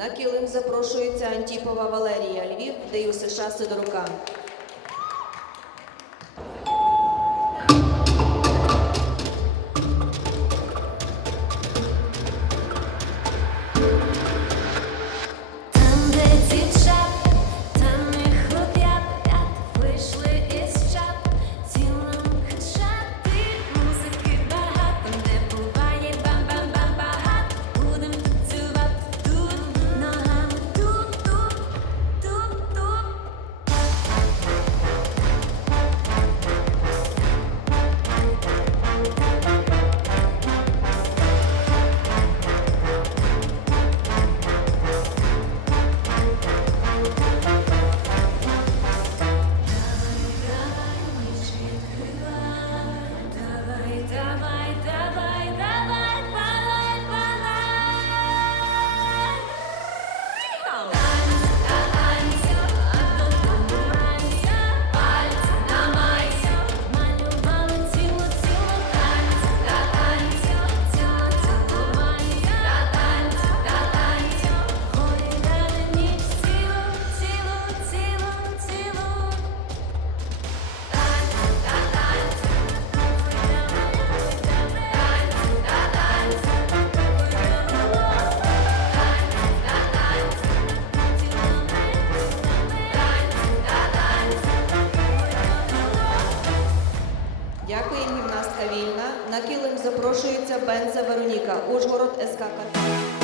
На килим запрошується Антіпова Валерія Львів, де й у США Сидорука. гімнастка вільна. На килим запрошується Бенза Вероніка, Ужгород СК «Катар».